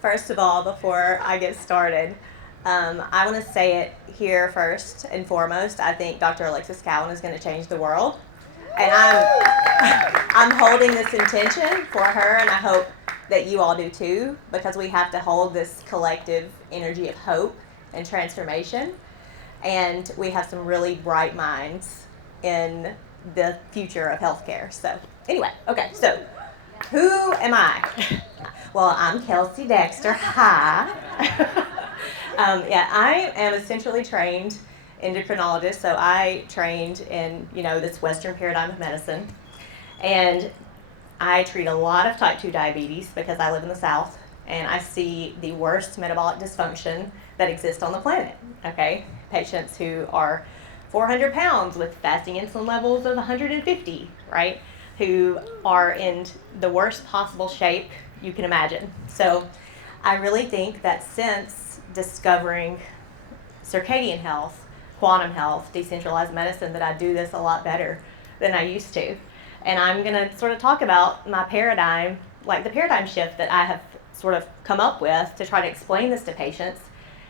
First of all, before I get started, I want to say it here first and foremost. I think Dr. Alexis Cowan is going to change the world. And I'm holding this intention for her, and I hope that you all do too, because we have to hold this collective energy of hope and transformation. And we have some really bright minds in the future of healthcare. So anyway, okay, so who am I? Well, I'm Kelsey Dexter. Hi. I am a centrally trained endocrinologist, so I trained in, this Western paradigm of medicine. And I treat a lot of type 2 diabetes because I live in the South, and I see the worst metabolic dysfunction that exists on the planet, okay? Patients who are 400 pounds with fasting insulin levels of 150, right? Who are in the worst possible shape you can imagine. So I really think that since discovering circadian health, quantum health, decentralized medicine, that I do this a lot better than I used to. And I'm going to sort of talk about my paradigm, like the paradigm shift that I have sort of come up with to try to explain this to patients,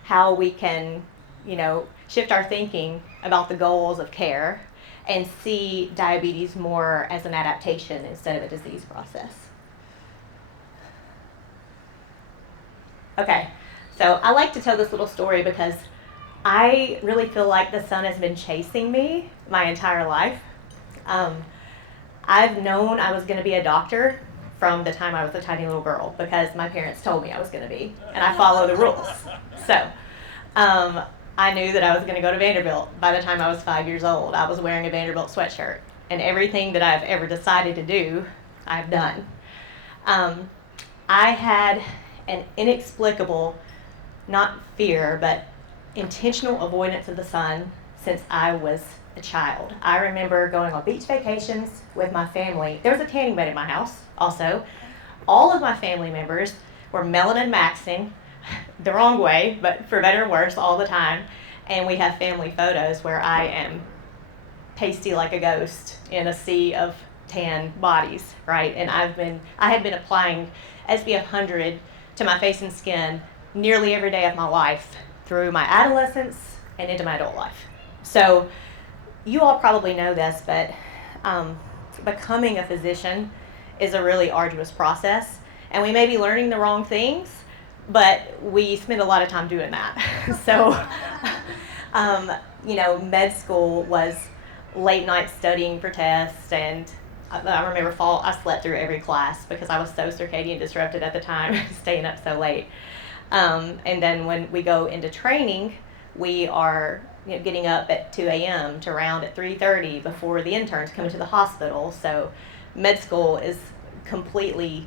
how we can, shift our thinking about the goals of care and see diabetes more as an adaptation instead of a disease process. Okay, so I like to tell this little story because I really feel like the sun has been chasing me my entire life. I've known I was going to be a doctor from the time I was a tiny little girl because my parents told me I was going to be, and I follow the rules. So I knew that I was going to go to Vanderbilt by the time I was 5 years old. I was wearing a Vanderbilt sweatshirt, and everything that I've ever decided to do, I've done. I had an inexplicable, not fear, but intentional avoidance of the sun since I was a child. I remember going on beach vacations with my family. There was a tanning bed in my house also. All of my family members were melanin maxing, the wrong way, but for better or worse, all the time. And we have family photos where I am pasty like a ghost in a sea of tan bodies, right? And I had been applying SPF 100 to my face and skin nearly every day of my life through my adolescence and into my adult life. So you all probably know this, but becoming a physician is a really arduous process, and we may be learning the wrong things, but we spend a lot of time doing that. So, med school was late night studying for tests, and I remember I slept through every class because I was so circadian disrupted at the time, staying up so late. And then when we go into training, we are getting up at 2 a.m. to round at 3:30 before the interns come into the hospital. So med school it completely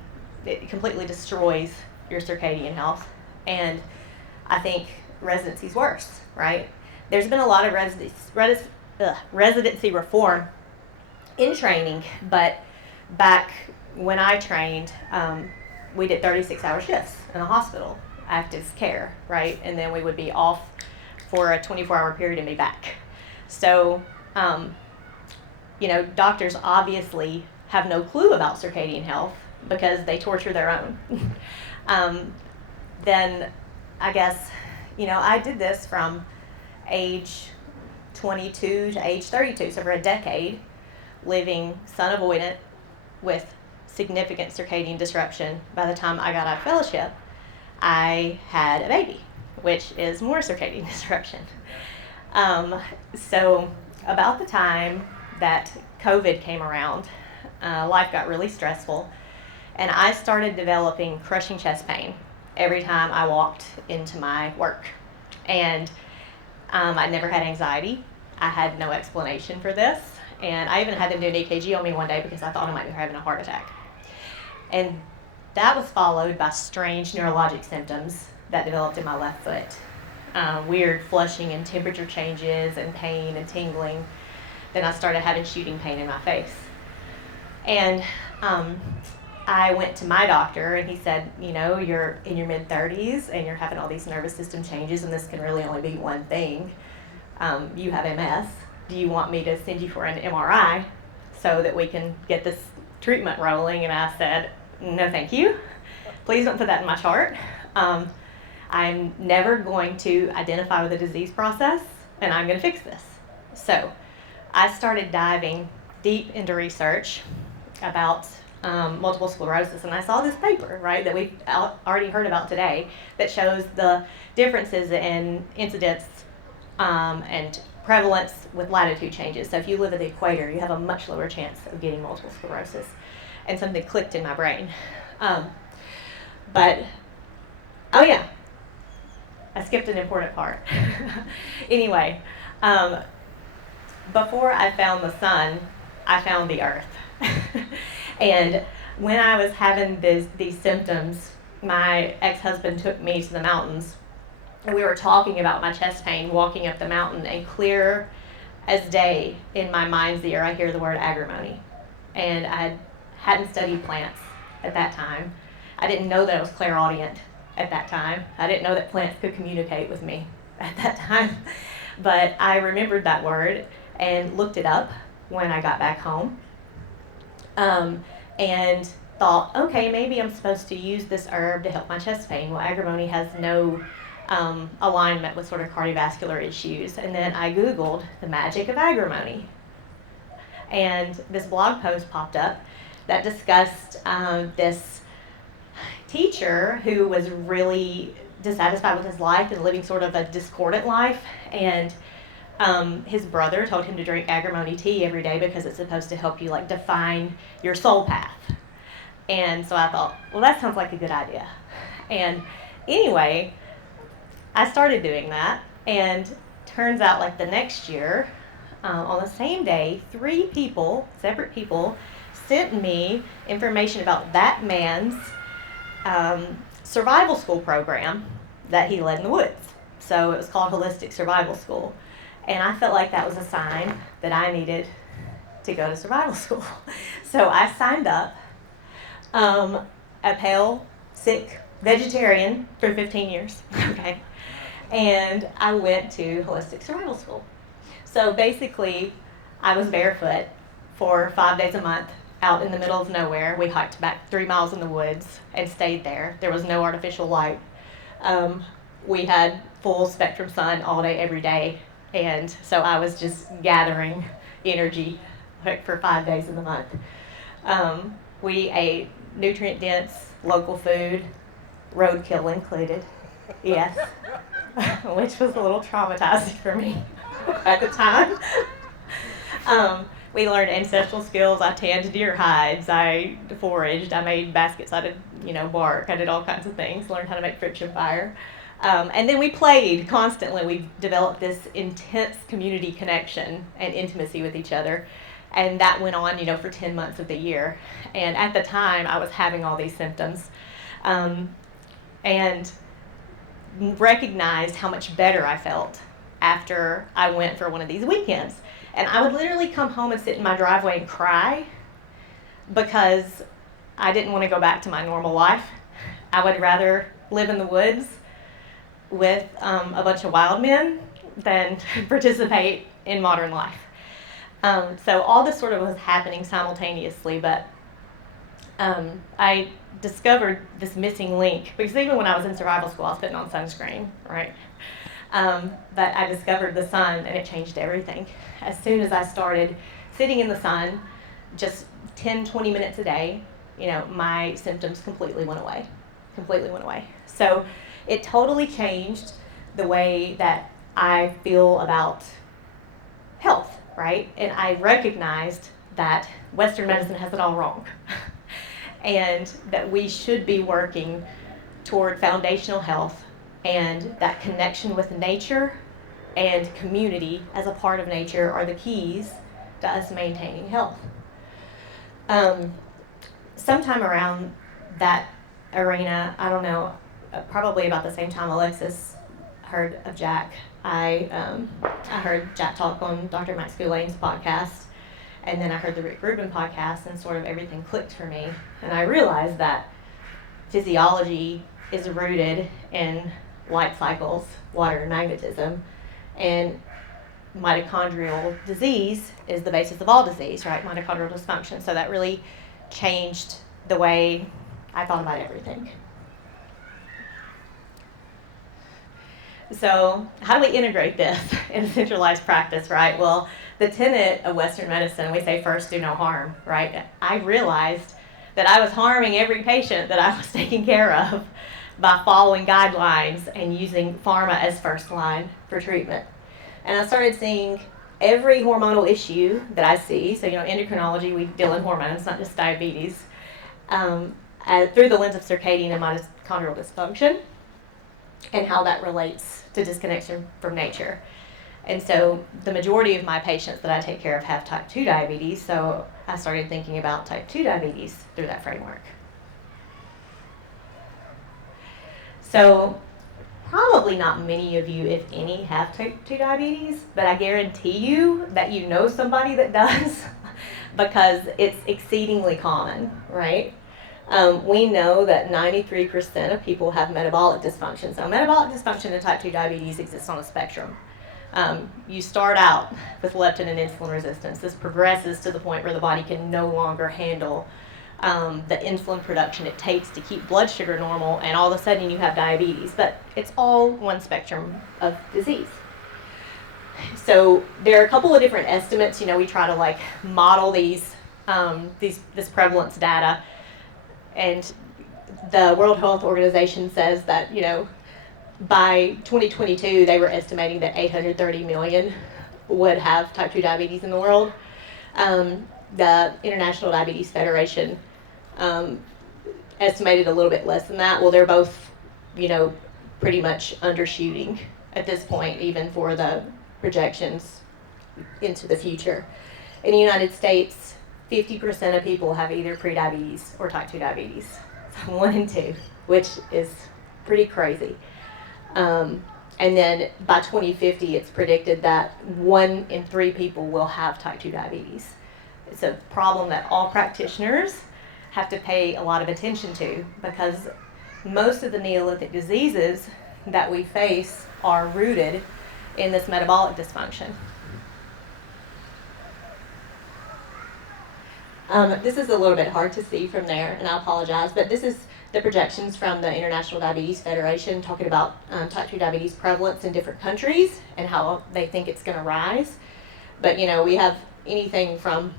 destroys your circadian health. And I think residency's worse, right? There's been a lot of residency reform in training, but back when I trained, we did 36-hour shifts in a hospital, active care, right? And then we would be off for a 24-hour period and be back. So, doctors obviously have no clue about circadian health because they torture their own. Then I guess, I did this from age 22 to age 32, so for a decade, living sun avoidant with significant circadian disruption. By the time I got out of fellowship, I had a baby, which is more circadian disruption. So about the time that COVID came around, life got really stressful, and I started developing crushing chest pain every time I walked into my work. And I never had anxiety. I had no explanation for this, and I even had them do an EKG on me one day because I thought I might be having a heart attack. And that was followed by strange neurologic symptoms that developed in my left foot. Weird flushing and temperature changes and pain and tingling. Then I started having shooting pain in my face. And I went to my doctor, and he said, you're in your mid-30s and you're having all these nervous system changes, and this can really only be one thing. You have MS. Do you want me to send you for an MRI so that we can get this treatment rolling? And I said, no, thank you. please don't put that in my chart. I'm never going to identify with the disease process, and I'm going to fix this. So I started diving deep into research about multiple sclerosis, and I saw this paper, right, that we've already heard about today, that shows the differences in incidence and prevalence with latitude changes. So if you live at the equator, you have a much lower chance of getting multiple sclerosis. And something clicked in my brain. But, oh yeah, I skipped an important part. Anyway, before I found the sun, I found the earth. And when I was having these symptoms, my ex-husband took me to the mountains, and we were talking about my chest pain walking up the mountain, and clear as day in my mind's ear, I hear the word agrimony. And I hadn't studied plants at that time. I didn't know that I was clairaudient at that time. I didn't know that plants could communicate with me at that time. But I remembered that word and looked it up when I got back home. And thought, okay, maybe I'm supposed to use this herb to help my chest pain. Well, agrimony has no alignment with sort of cardiovascular issues. And then I Googled the magic of agrimony. And this blog post popped up that discussed this teacher who was really dissatisfied with his life and living sort of a discordant life. And his brother told him to drink agrimony tea every day because it's supposed to help you like define your soul path. And so I thought, well, that sounds like a good idea. And anyway, I started doing that, and turns out like the next year, on the same day, 3 people, separate people, sent me information about that man's survival school program that he led in the woods. So it was called Holistic Survival School. And I felt like that was a sign that I needed to go to survival school. So I signed up, a pale, sick vegetarian for 15 years, okay? And I went to Holistic Survival School. So basically, I was barefoot for 5 days a month out in the middle of nowhere. We hiked back 3 miles in the woods and stayed there. There was no artificial light. We had full spectrum sun all day, every day. And so I was just gathering energy for 5 days of the month. We ate nutrient-dense local food, roadkill included, yes, which was a little traumatizing for me at the time. We learned ancestral skills. I tanned deer hides. I foraged. I made baskets out of bark. I did all kinds of things. Learned how to make friction fire. And then we played constantly. We developed this intense community connection and intimacy with each other. And that went on, for 10 months of the year. And at the time, I was having all these symptoms. And recognized how much better I felt after I went for one of these weekends. And I would literally come home and sit in my driveway and cry because I didn't want to go back to my normal life. I would rather live in the woods with a bunch of wild men than participate in modern life. So all this sort of was happening simultaneously, but I discovered this missing link, because even when I was in survival school, I was putting on sunscreen, right? But I discovered the sun, and it changed everything. As soon as I started sitting in the sun, just 10, 20 minutes a day, my symptoms completely went away. So it totally changed the way that I feel about health, right? And I recognized that Western medicine has it all wrong. And that we should be working toward foundational health, and that connection with nature and community as a part of nature are the keys to us maintaining health. Sometime around that arena, I don't know, probably about the same time Alexis heard of Jack, I heard Jack talk on Dr. Max Goulane's podcast. And then I heard the Rick Rubin podcast, and sort of everything clicked for me. And I realized that physiology is rooted in light cycles, water, and magnetism. And mitochondrial disease is the basis of all disease, right? Mitochondrial dysfunction. So that really changed the way I thought about everything. So how do we integrate this in centralized practice, right? Well, the tenet of Western medicine, we say first do no harm, right? I realized that I was harming every patient that I was taking care of by following guidelines and using pharma as first line for treatment. And I started seeing every hormonal issue that I see, so endocrinology, we deal in hormones, not just diabetes, through the lens of circadian and mitochondrial dysfunction and how that relates to disconnection from nature. And so the majority of my patients that I take care of have type 2 diabetes, so I started thinking about type 2 diabetes through that framework. So probably not many of you, if any, have type 2 diabetes, but I guarantee you that you know somebody that does because it's exceedingly common, right? We know that 93% of people have metabolic dysfunction. So metabolic dysfunction and type 2 diabetes exists on a spectrum. You start out with leptin and insulin resistance. This progresses to the point where the body can no longer handle the insulin production it takes to keep blood sugar normal, and all of a sudden you have diabetes. But it's all one spectrum of disease. So there are a couple of different estimates. We try to model this prevalence data. And the World Health Organization says that, by 2022, they were estimating that 830 million would have type 2 diabetes in the world. The International Diabetes Federation estimated a little bit less than that. Well, they're both, pretty much undershooting at this point, even for the projections into the future. In the United States, 50% of people have either prediabetes or type 2 diabetes. So 1 in 2, which is pretty crazy. And then by 2050, it's predicted that 1 in 3 people will have type 2 diabetes. It's a problem that all practitioners have to pay a lot of attention to, because most of the Neolithic diseases that we face are rooted in this metabolic dysfunction. This is a little bit hard to see from there, and I apologize, but this is the projections from the International Diabetes Federation talking about type 2 diabetes prevalence in different countries and how they think it's going to rise. But, we have anything from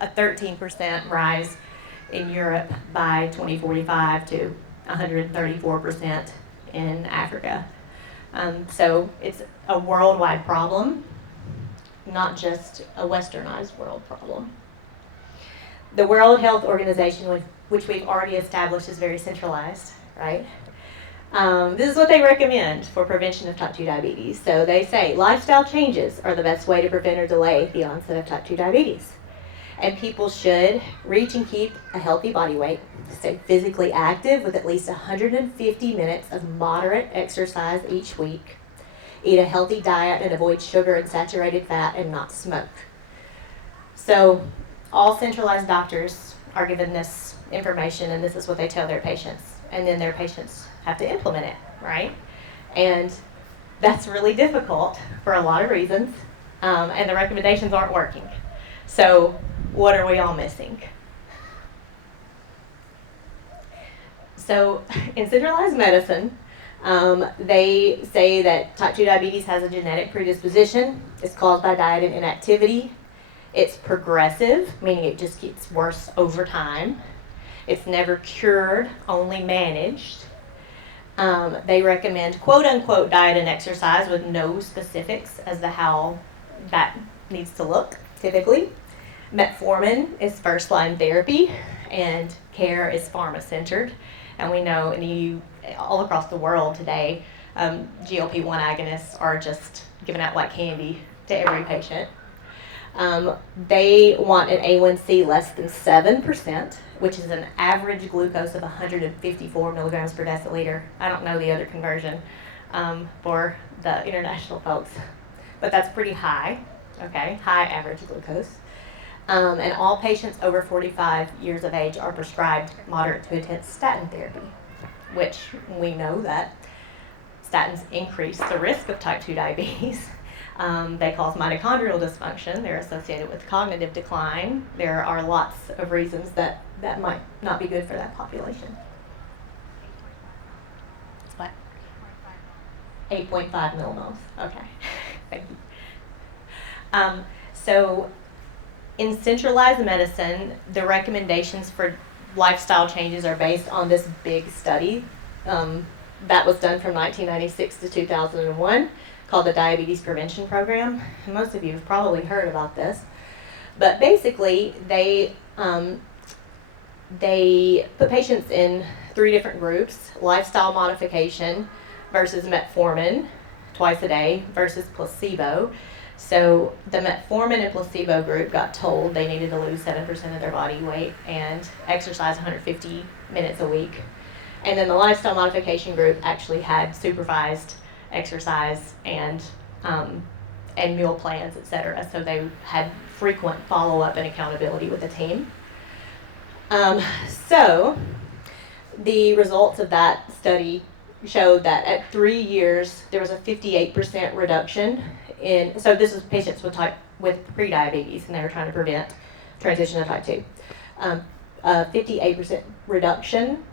a 13% rise in Europe by 2045 to 134% in Africa. So it's a worldwide problem, not just a westernized world problem. The World Health Organization, which we've already established is very centralized, right? This is what they recommend for prevention of type 2 diabetes. So they say lifestyle changes are the best way to prevent or delay the onset of type 2 diabetes. And people should reach and keep a healthy body weight, stay physically active with at least 150 minutes of moderate exercise each week, eat a healthy diet and avoid sugar and saturated fat, and not smoke. So all centralized doctors are given this information, and this is what they tell their patients. And then their patients have to implement it, right? And that's really difficult for a lot of reasons, and the recommendations aren't working. So what are we all missing? So in centralized medicine, they say that type 2 diabetes has a genetic predisposition. It's caused by diet and inactivity. It's progressive, meaning it just gets worse over time. It's never cured, only managed. They recommend quote-unquote diet and exercise with no specifics as to how that needs to look, typically. Metformin is first-line therapy, and care is pharma-centered. And we know all across the world today, GLP-1 agonists are just given out like candy to every patient. They want an A1C less than 7%, which is an average glucose of 154 milligrams per deciliter. I don't know the other conversion for the international folks, but that's pretty high, okay, high average glucose. And all patients over 45 years of age are prescribed moderate to intense statin therapy, which we know that statins increase the risk of type 2 diabetes. They cause mitochondrial dysfunction. They're associated with cognitive decline. There are lots of reasons that might not be good for that population. What? 8.5 millimoles. Okay, thank you. So in centralized medicine, the recommendations for lifestyle changes are based on this big study that was done from 1996 to 2001 called the Diabetes Prevention Program. And most of you have probably heard about this. But basically, they put patients in 3 different groups: lifestyle modification versus metformin twice a day versus placebo. So the metformin and placebo group got told they needed to lose 7% of their body weight and exercise 150 minutes a week. And then the lifestyle modification group actually had supervised exercise and meal plans, etc. So they had frequent follow-up and accountability with the team. So the results of that study showed that at 3 years there was a 58% reduction in. So this is patients with prediabetes, and they were trying to prevent transition to type 2. A 58% reduction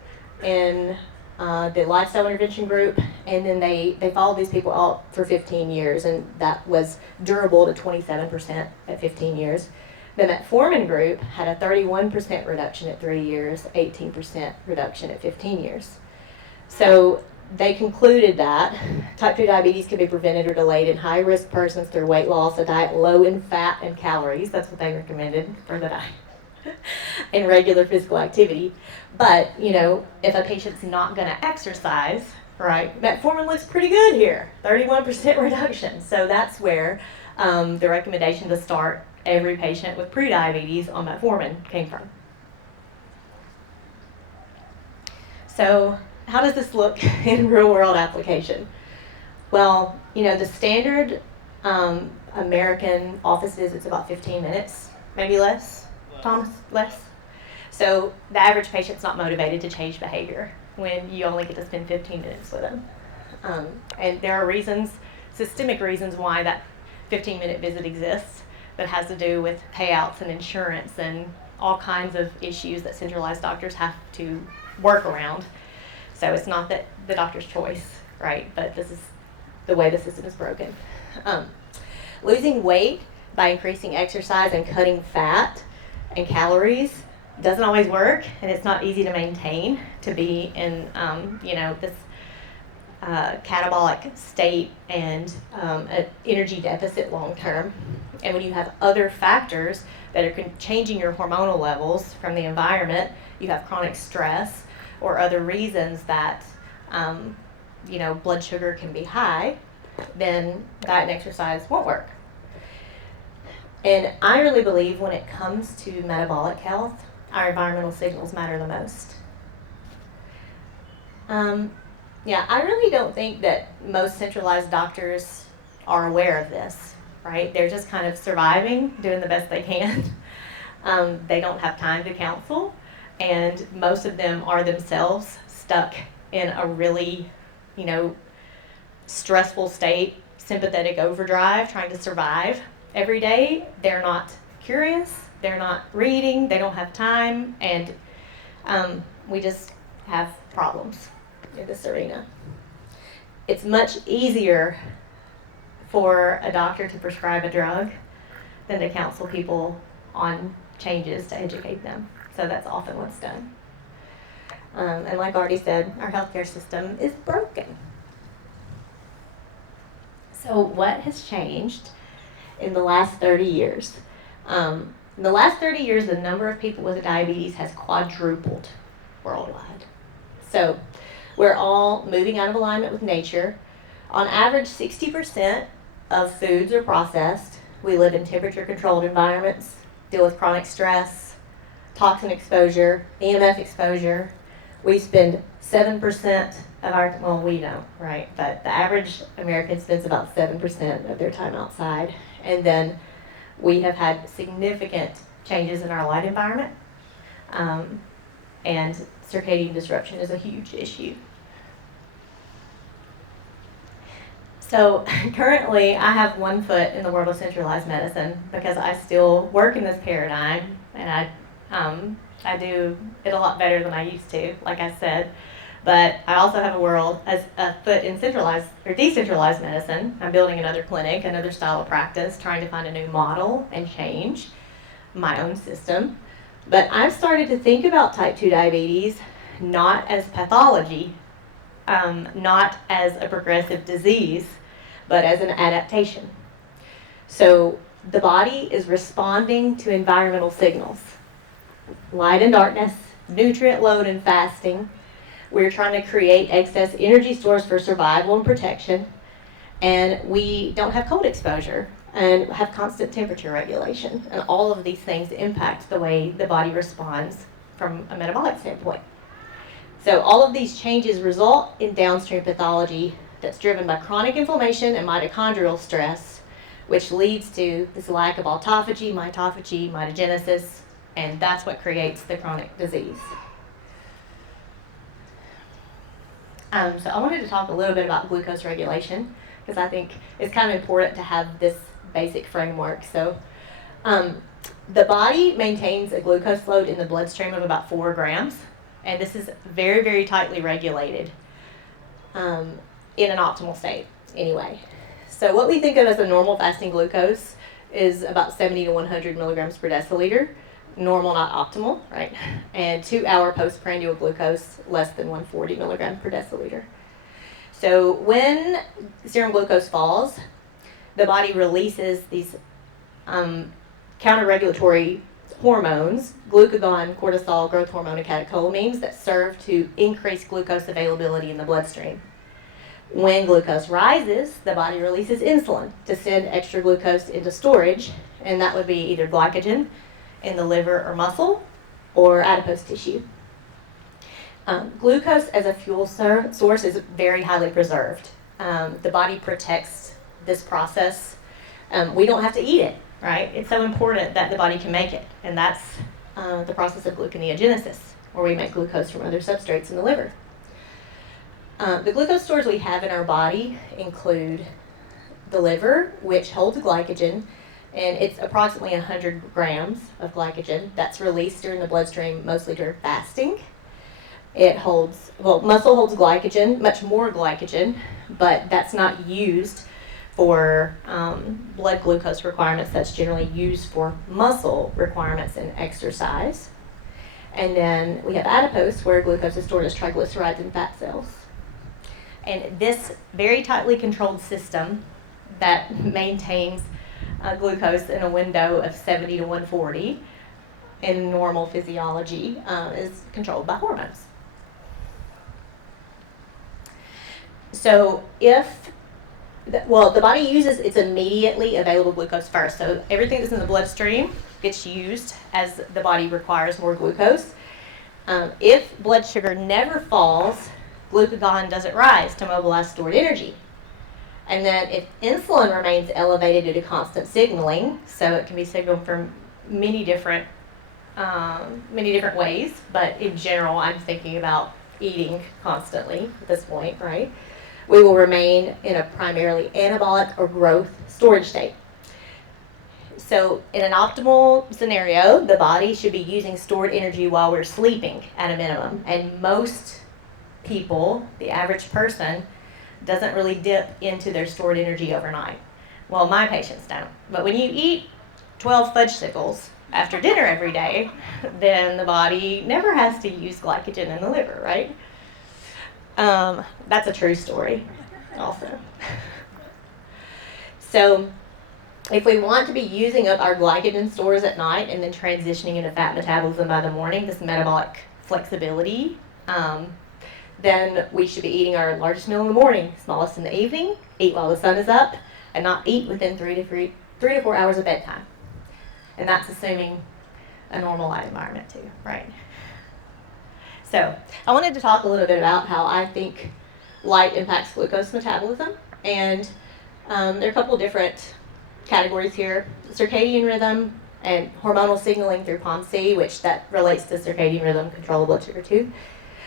in the lifestyle intervention group, and then they followed these people out for 15 years, and that was durable to 27% at 15 years. The metformin group had a 31% reduction at 3 years, 18% reduction at 15 years. So they concluded that type 2 diabetes can be prevented or delayed in high-risk persons through weight loss, a diet low in fat and calories, that's what they recommended for the diet, and regular physical activity. But, if a patient's not going to exercise, right, metformin looks pretty good here, 31% reduction. So that's where the recommendation to start every patient with prediabetes on metformin came from. So how does this look in real-world application? Well, the standard American office visit's about 15 minutes, maybe less. Thomas, less? So the average patient's not motivated to change behavior when you only get to spend 15 minutes with them. And there are reasons, systemic reasons, why that 15-minute visit exists that has to do with payouts and insurance and all kinds of issues that centralized doctors have to work around. So it's not that the doctor's choice, right? But this is the way the system is broken. Losing weight by increasing exercise and cutting fat and calories doesn't always work, and it's not easy to maintain to be in this catabolic state and an energy deficit long term. And when you have other factors that are changing your hormonal levels from the environment, you have chronic stress or other reasons that blood sugar can be high, then diet and exercise won't work. And I really believe when it comes to metabolic health, our environmental signals matter the most. I really don't think that most centralized doctors are aware of this, right? They're just kind of surviving, doing the best they can. They don't have time to counsel, and most of them are themselves stuck in a really, stressful state, sympathetic overdrive, trying to survive every day. They're not curious, they're not reading, they don't have time, and we just have problems in this arena. It's much easier for a doctor to prescribe a drug than to counsel people on changes to educate them. So that's often what's done. And like I already said, our healthcare system is broken. So what has changed in the last 30 years? In the last 30 years, the number of people with diabetes has quadrupled worldwide. So we're all moving out of alignment with nature. On average, 60% of foods are processed. We live in temperature-controlled environments, deal with chronic stress, toxin exposure, EMF exposure. We spend 7% of our, well, we don't, right? But the average American spends about 7% of their time outside. And then we have had significant changes in our light environment. And circadian disruption is a huge issue. So currently, I have one foot in the world of centralized medicine because I still work in this paradigm, and I do it a lot better than I used to, like I said. But I also have a foot in centralized or decentralized medicine. I'm building another clinic, another style of practice, trying to find a new model and change my own system. But I've started to think about type 2 diabetes not as pathology, not as a progressive disease, but as an adaptation. So the body is responding to environmental signals. Light and darkness, nutrient load and fasting. We're trying to create excess energy stores for survival and protection. And we don't have cold exposure and have constant temperature regulation. And all of these things impact the way the body responds from a metabolic standpoint. So all of these changes result in downstream pathology that's driven by chronic inflammation and mitochondrial stress, which leads to this lack of autophagy, mitogenesis, and that's what creates the chronic disease. So I wanted to talk a little bit about glucose regulation because I think it's kind of important to have this basic framework. So the body maintains a glucose load in the bloodstream of about 4 grams, and this is very, very tightly regulated in an optimal state anyway. So what we think of as a normal fasting glucose is about 70 to 100 milligrams per deciliter. Normal, not optimal, right? And 2-hour postprandial glucose, less than 140 milligrams per deciliter. So when serum glucose falls, the body releases these counter-regulatory hormones, glucagon, cortisol, growth hormone, and catecholamines that serve to increase glucose availability in the bloodstream. When glucose rises, the body releases insulin to send extra glucose into storage, and that would be either glycogen in the liver or muscle, or adipose tissue. Glucose as a fuel source is very highly preserved. The body protects this process. We don't have to eat it, right? It's so important that the body can make it, and that's the process of gluconeogenesis, where we make glucose from other substrates in the liver. The glucose stores we have in our body include the liver, which holds glycogen, and it's approximately 100 grams of glycogen that's released during the bloodstream, mostly during fasting. Muscle holds glycogen, much more glycogen, but that's not used for blood glucose requirements. That's generally used for muscle requirements and exercise. And then we have adipose, where glucose is stored as triglycerides in fat cells. And this very tightly controlled system that maintains glucose in a window of 70 to 140 in normal physiology is controlled by hormones. So the body uses its immediately available glucose first. So everything that's in the bloodstream gets used as the body requires more glucose. If blood sugar never falls, glucagon doesn't rise to mobilize stored energy. And then if insulin remains elevated due to constant signaling, so it can be signaled from many different ways, but in general, I'm thinking about eating constantly at this point, right? We will remain in a primarily anabolic or growth storage state. So in an optimal scenario, the body should be using stored energy while we're sleeping at a minimum. And most people, the average person, doesn't really dip into their stored energy overnight. Well, my patients don't. But when you eat 12 fudgesicles after dinner every day, then the body never has to use glycogen in the liver, right? That's a true story also. So if we want to be using up our glycogen stores at night and then transitioning into fat metabolism by the morning, this metabolic flexibility, then we should be eating our largest meal in the morning, smallest in the evening, eat while the sun is up, and not eat within 3 to 4 hours of bedtime. And that's assuming a normal light environment too, right? So I wanted to talk a little bit about how I think light impacts glucose metabolism. And there are a couple different categories here. Circadian rhythm and hormonal signaling through POMC, which that relates to circadian rhythm, control of blood sugar too.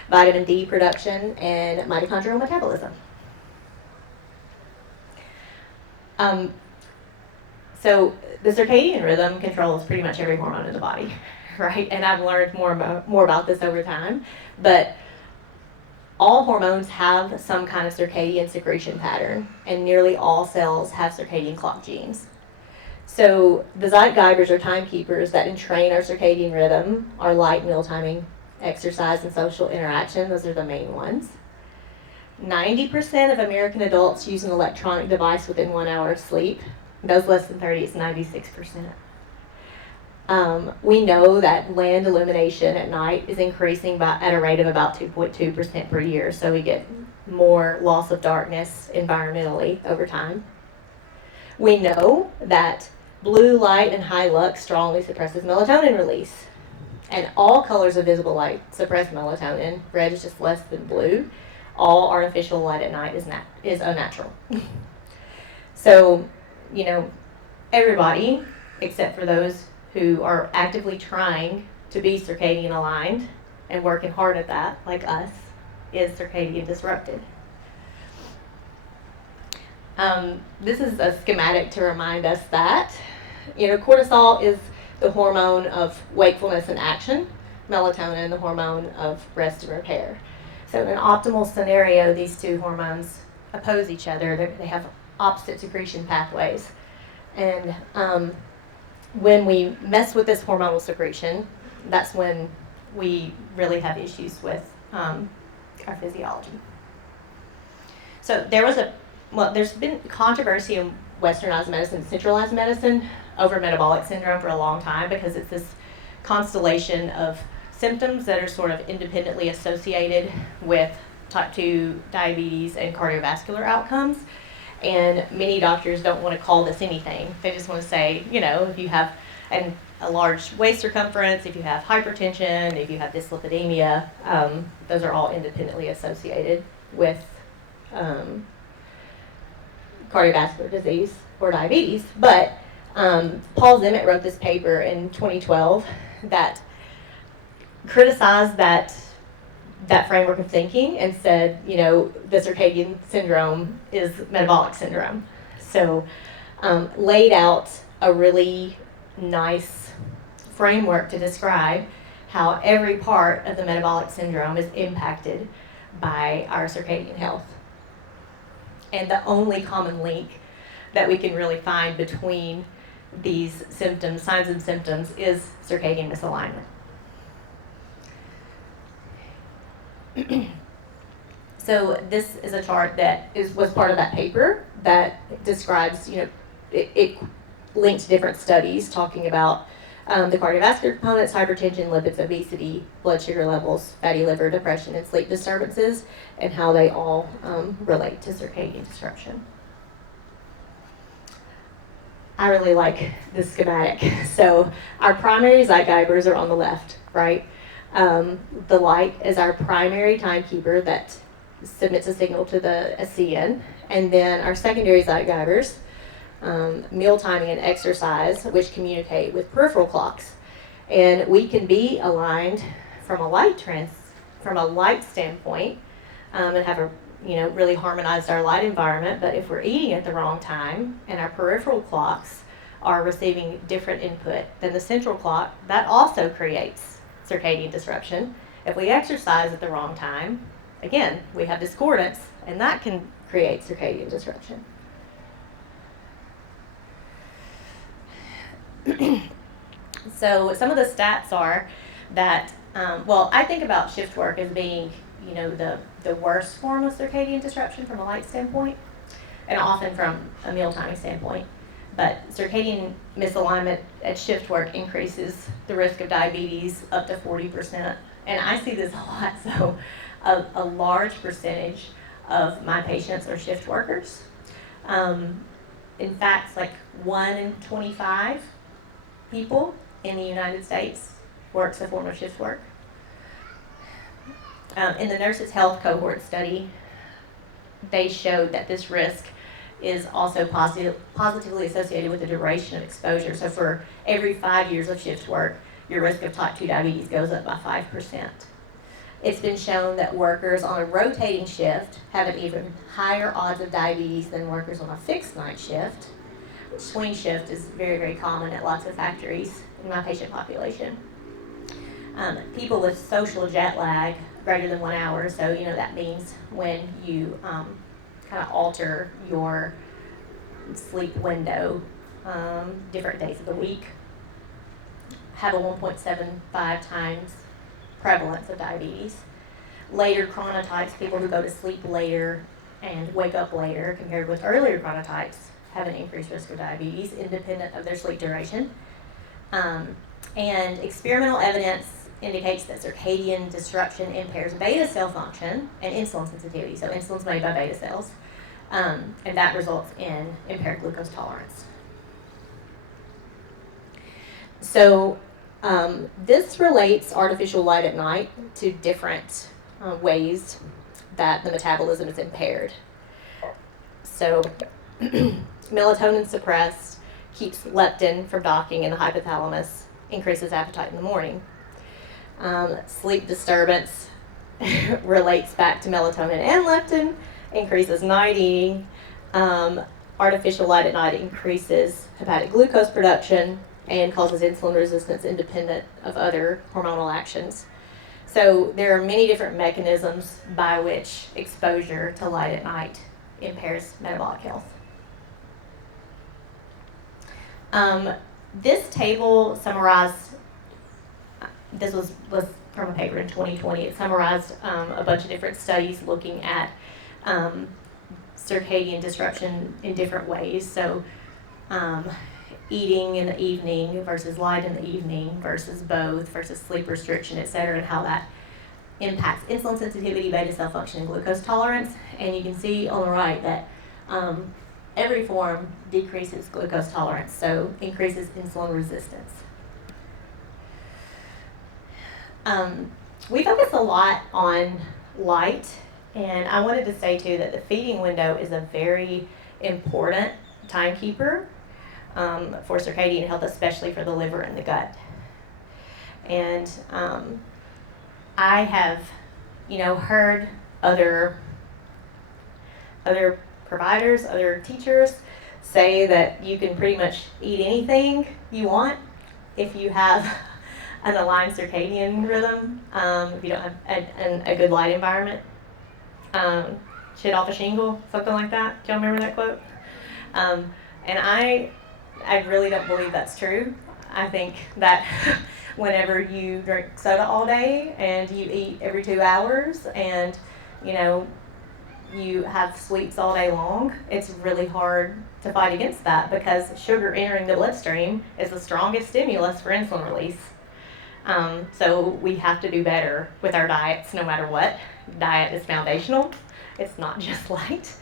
Vitamin D production, and mitochondrial metabolism. So the circadian rhythm controls pretty much every hormone in the body, right? And I've learned more about this over time. But all hormones have some kind of circadian secretion pattern, and nearly all cells have circadian clock genes. So the Zeitgebers are timekeepers that entrain our circadian rhythm, our light, meal timing, exercise, and social interaction. Those are the main ones. 90% of American adults use an electronic device within 1 hour of sleep. Those less than 30, it's 96%. We know that land illumination at night is increasing at a rate of about 2.2% per year, so we get more loss of darkness environmentally over time. We know that blue light and high lux strongly suppresses melatonin release, and all colors of visible light suppress melatonin. Red is just less than blue. All artificial light at night is unnatural. So, everybody, except for those who are actively trying to be circadian aligned and working hard at that, like us, is circadian disrupted. This is a schematic to remind us that, cortisol is the hormone of wakefulness and action, melatonin, the hormone of rest and repair. So in an optimal scenario, these two hormones oppose each other. They have opposite secretion pathways. And when we mess with this hormonal secretion, that's when we really have issues with our physiology. So there's been controversy in westernized medicine, centralized medicine, over metabolic syndrome for a long time, because it's this constellation of symptoms that are sort of independently associated with type 2 diabetes and cardiovascular outcomes. And many doctors don't want to call this anything. They just want to say, if you have a large waist circumference, if you have hypertension, if you have dyslipidemia, those are all independently associated with cardiovascular disease or diabetes. But Paul Zimmett wrote this paper in 2012 that criticized that framework of thinking and said, the circadian syndrome is metabolic syndrome. So laid out a really nice framework to describe how every part of the metabolic syndrome is impacted by our circadian health. And the only common link that we can really find between these symptoms, signs and symptoms, is circadian misalignment. So this is a chart that was part of that paper that describes, it links different studies talking about the cardiovascular components, hypertension, lipids, obesity, blood sugar levels, fatty liver, depression, and sleep disturbances, and how they all relate to circadian disruption. I really like this schematic. So our primary Zeitgebers are on the left, right? The light is our primary timekeeper that submits a signal to the ASEAN, and then our secondary Zeitgebers, meal timing and exercise, which communicate with peripheral clocks. And we can be aligned from a light standpoint, and have really harmonized our light environment. But if we're eating at the wrong time and our peripheral clocks are receiving different input than the central clock, that also creates circadian disruption. If we exercise at the wrong time, again, we have discordance, and that can create circadian disruption. So some of the stats are that, I think about shift work as being, the worst form of circadian disruption from a light standpoint, and often from a meal timing standpoint. But circadian misalignment at shift work increases the risk of diabetes up to 40%. And I see this a lot, so a large percentage of my patients are shift workers. In fact, it's like 1 in 25 people in the United States works a form of shift work. In the Nurses' Health Cohort study, they showed that this risk is also positively associated with the duration of exposure. So for every 5 years of shift work, your risk of type 2 diabetes goes up by 5%. It's been shown that workers on a rotating shift have an even higher odds of diabetes than workers on a fixed night shift. Swing shift is very, very common at lots of factories in my patient population. People with social jet lag greater than 1 hour. So, that means when you kind of alter your sleep window, different days of the week, have a 1.75 times prevalence of diabetes. Later chronotypes, people who go to sleep later and wake up later compared with earlier chronotypes, have an increased risk of diabetes independent of their sleep duration. And experimental evidence indicates that circadian disruption impairs beta cell function and insulin sensitivity. So insulin's made by beta cells, and that results in impaired glucose tolerance. So this relates artificial light at night to different ways that the metabolism is impaired. So melatonin suppressed keeps leptin from docking in the hypothalamus, increases appetite in the morning. Sleep disturbance relates back to melatonin and leptin, increases night eating. Artificial light at night increases hepatic glucose production and causes insulin resistance independent of other hormonal actions. So there are many different mechanisms by which exposure to light at night impairs metabolic health. This table summarized, this was from a paper in 2020, it summarized a bunch of different studies looking at circadian disruption in different ways. So eating in the evening versus light in the evening versus both versus sleep restriction, et cetera, and how that impacts insulin sensitivity, beta cell function, and glucose tolerance. And you can see on the right that every form decreases glucose tolerance, so increases insulin resistance. We focus a lot on light, and I wanted to say too that the feeding window is a very important timekeeper for circadian health, especially for the liver and the gut. And I have, heard other providers, other teachers say that you can pretty much eat anything you want if you have an aligned circadian rhythm, if you don't have a good light environment. Shit off a shingle, something like that. Do y'all remember that quote? And I really don't believe that's true. I think that whenever you drink soda all day and you eat every 2 hours and, you have sweets all day long, it's really hard to fight against that because sugar entering the bloodstream is the strongest stimulus for insulin release. So we have to do better with our diets no matter what. Diet is foundational. It's not just light.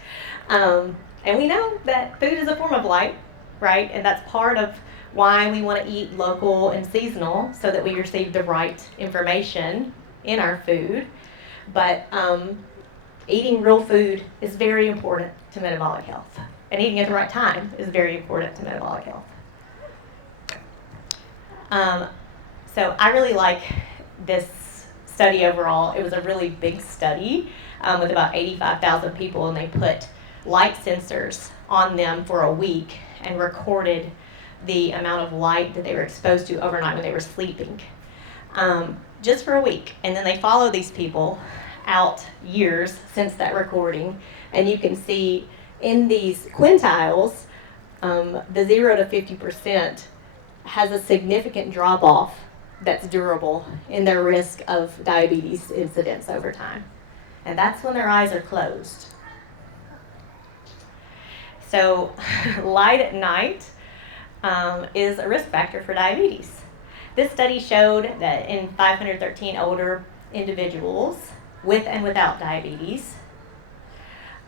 And we know that food is a form of light, right? And that's part of why we want to eat local and seasonal so that we receive the right information in our food. But eating real food is very important to metabolic health. And eating at the right time is very important to metabolic health. So I really like this study overall. It was a really big study with about 85,000 people, and they put light sensors on them for a week and recorded the amount of light that they were exposed to overnight when they were sleeping, just for a week. And then they follow these people out years since that recording, and you can see in these quintiles, the 0 to 50% has a significant drop-off that's durable in their risk of diabetes incidence over time. And that's when their eyes are closed. So light at night is a risk factor for diabetes. This study showed that in 513 older individuals with and without diabetes,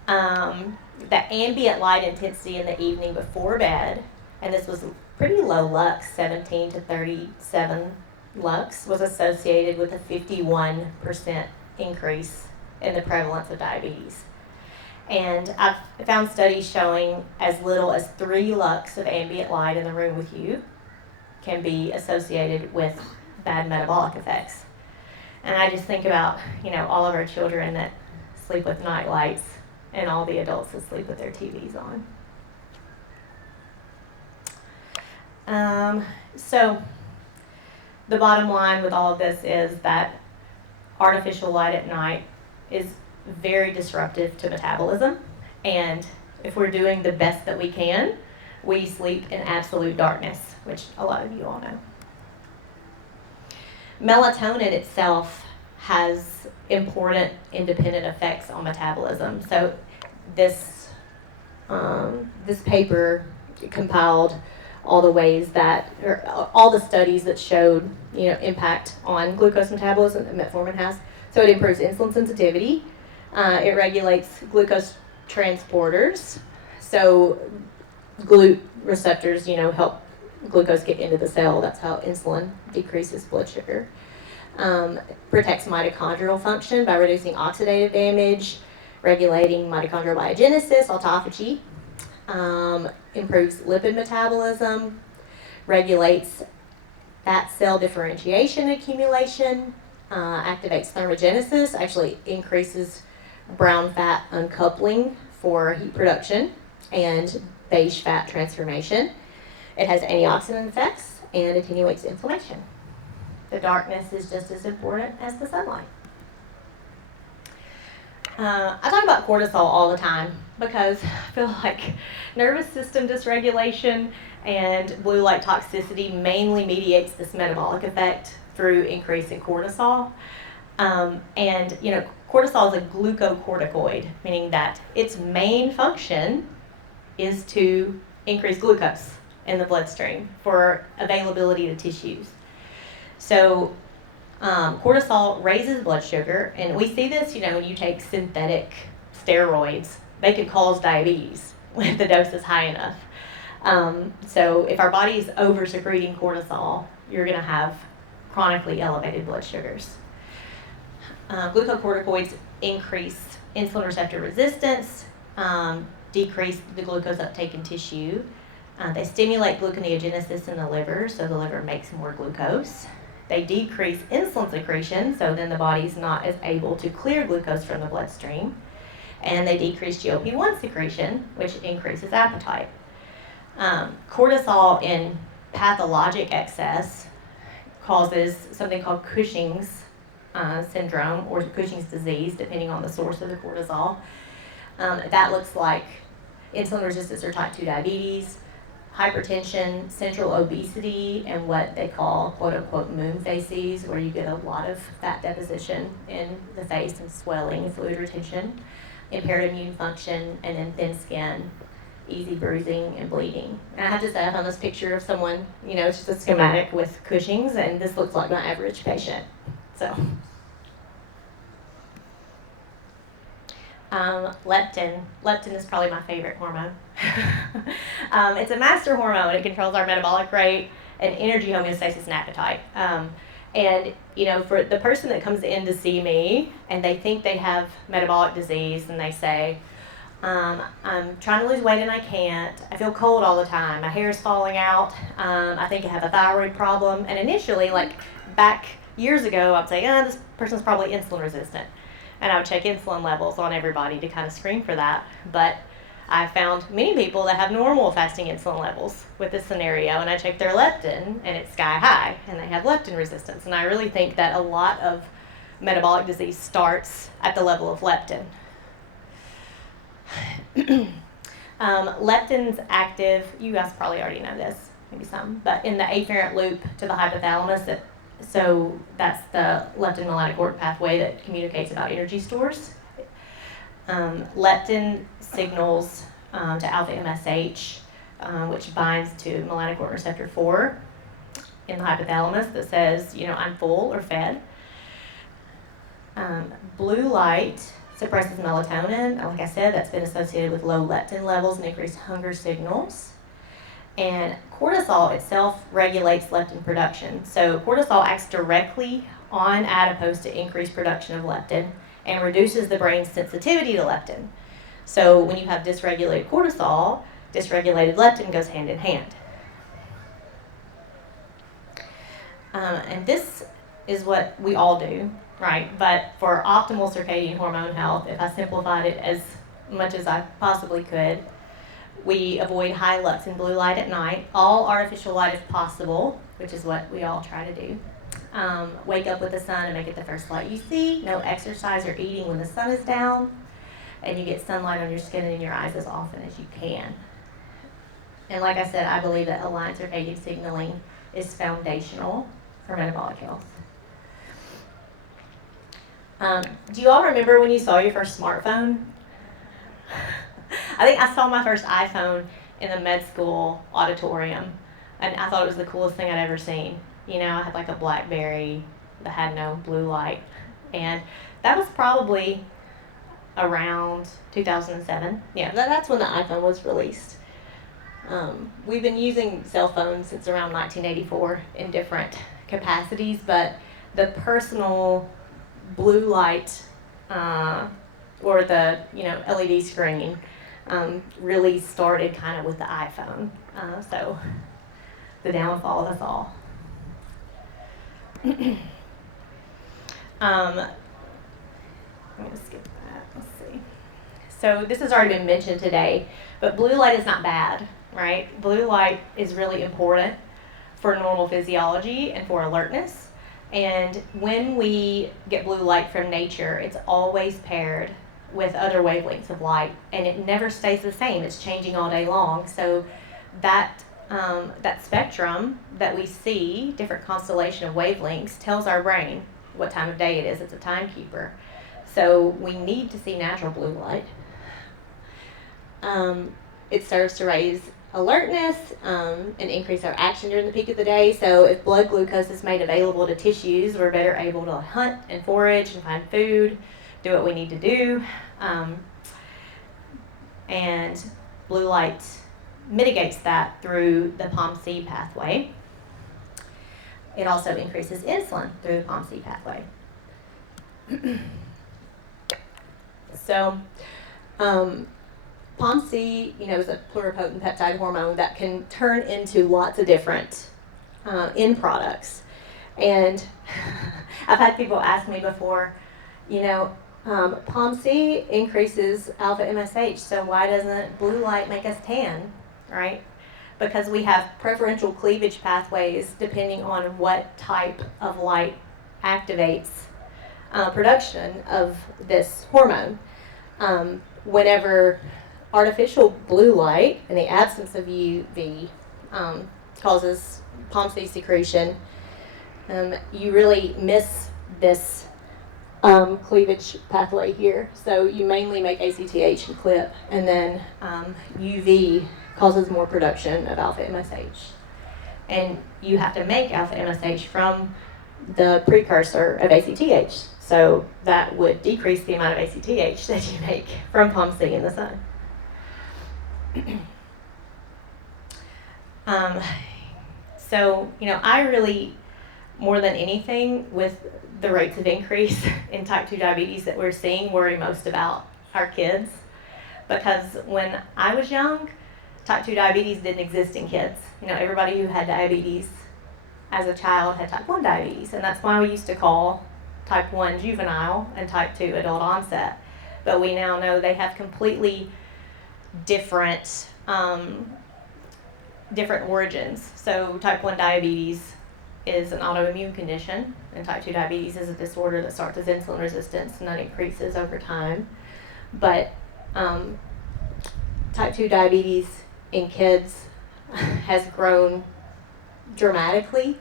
the ambient light intensity in the evening before bed, and this was pretty low lux, 17 to 37 lux, was associated with a 51% increase in the prevalence of diabetes. And I've found studies showing as little as 3 lux of ambient light in the room with you can be associated with bad metabolic effects. And I just think about, all of our children that sleep with night lights and all the adults that sleep with their TVs on. So the bottom line with all of this is that artificial light at night is very disruptive to metabolism, and if we're doing the best that we can, we sleep in absolute darkness, which a lot of you all know. Melatonin itself has important independent effects on metabolism. So this paper compiled all the ways that, or all the studies that showed, impact on glucose metabolism that metformin has. So it improves insulin sensitivity. It regulates glucose transporters. So GLUT receptors, help glucose get into the cell. That's how insulin decreases blood sugar. Protects mitochondrial function by reducing oxidative damage, regulating mitochondrial biogenesis, autophagy. Improves lipid metabolism, regulates fat cell differentiation accumulation, activates thermogenesis, actually increases brown fat uncoupling for heat production, and beige fat transformation. It has antioxidant effects and attenuates inflammation. The darkness is just as important as the sunlight. I talk about cortisol all the time because I feel like nervous system dysregulation and blue light toxicity mainly mediates this metabolic effect through increasing cortisol. And cortisol is a glucocorticoid, meaning that its main function is to increase glucose in the bloodstream for availability to tissues. So cortisol raises blood sugar, and we see this, when you take synthetic steroids, they can cause diabetes when the dose is high enough. So if our body is over-secreting cortisol, you're going to have chronically elevated blood sugars. Glucocorticoids increase insulin receptor resistance, decrease the glucose uptake in tissue. They stimulate gluconeogenesis in the liver, so the liver makes more glucose. They decrease insulin secretion, so then the body's not as able to clear glucose from the bloodstream. And they decrease GLP-1 secretion, which increases appetite. Cortisol in pathologic excess causes something called Cushing's syndrome or Cushing's disease, depending on the source of the cortisol. That looks like insulin resistance or type 2 diabetes, hypertension, central obesity, and what they call quote-unquote moon faces, where you get a lot of fat deposition in the face and swelling and fluid retention, impaired immune function, and then thin skin, easy bruising and bleeding. And I have to say, I found this picture of someone, it's just a schematic with Cushing's, and this looks like my average patient. So, leptin. Leptin is probably my favorite hormone. It's a master hormone. It controls our metabolic rate and energy homeostasis and appetite. And, for the person that comes in to see me and they think they have metabolic disease and they say, I'm trying to lose weight and I can't. I feel cold all the time. My hair is falling out. I think I have a thyroid problem. And initially, back years ago, I'd say, this person's probably insulin resistant. And I would check insulin levels on everybody to kind of screen for that. But I found many people that have normal fasting insulin levels with this scenario, and I check their leptin, and it's sky high, and they have leptin resistance. And I really think that a lot of metabolic disease starts at the level of leptin. Leptin's active, you guys probably already know this, maybe some, but in the afferent loop to the hypothalamus, so that's the leptin-melanocortin pathway that communicates about energy stores. Leptin signals to alpha MSH, which binds to melanocortin receptor 4 in the hypothalamus that says, I'm full or fed. Blue light suppresses melatonin. Like I said, that's been associated with low leptin levels and increased hunger signals. And cortisol itself regulates leptin production. So cortisol acts directly on adipose to increase production of leptin and reduces the brain's sensitivity to leptin. So when you have dysregulated cortisol, dysregulated leptin goes hand in hand. And this is what we all do, right? But for optimal circadian hormone health, if I simplified it as much as I possibly could, we avoid high lux and blue light at night, all artificial light if possible, which is what we all try to do. wake up with the sun and make it the first light you see. No exercise or eating when the sun is down. And you get sunlight on your skin and in your eyes as often as you can. And like I said, I believe that aligned circadian signaling is foundational for metabolic health. Do you all remember when you saw your first smartphone? I think I saw my first iPhone in the med school auditorium, and I thought it was the coolest thing I'd ever seen. You know, I had like a BlackBerry that had no blue light, and that was probably around 2007. Yeah, that's when the iPhone was released. We've been using cell phones since around 1984 in different capacities, but the personal blue light or the LED screen really started kind of with the iPhone. So the downfall of us all. I'm going to skip that. Let's see. So this has already been mentioned today, but blue light is not bad, right? Blue light is really important for normal physiology and for alertness. And when we get blue light from nature, it's always paired with other wavelengths of light, and it never stays the same. It's changing all day long. So that spectrum that we see, different constellation of wavelengths, tells our brain what time of day it is. It's a timekeeper. So we need to see natural blue light. It serves to raise alertness and increase our action during the peak of the day. So if blood glucose is made available to tissues, we're better able to hunt and forage and find food, do what we need to do. And blue light mitigates that through the POMC pathway. It also increases insulin through the POMC pathway. So, POMC, is a pluripotent peptide hormone that can turn into lots of different end products. And I've had people ask me before, POMC increases alpha MSH, so why doesn't blue light make us tan, right? Because we have preferential cleavage pathways depending on what type of light activates production of this hormone. Whenever artificial blue light in the absence of UV causes POMC secretion, you really miss this cleavage pathway here. So you mainly make ACTH and CLIP, and then UV causes more production of alpha MSH. And you have to make alpha MSH from the precursor of ACTH. So that would decrease the amount of ACTH that you make from POMC in the sun. I really, more than anything, with the rates of increase in type 2 diabetes that we're seeing, worry most about our kids. Because when I was young, type 2 diabetes didn't exist in kids. Everybody who had diabetes as a child had type 1 diabetes, and that's why we used to call type 1 juvenile and type 2 adult onset. But we now know they have completely different origins. So type 1 diabetes is an autoimmune condition, and type 2 diabetes is a disorder that starts as insulin resistance and then increases over time. But type 2 diabetes in kids has grown dramatically,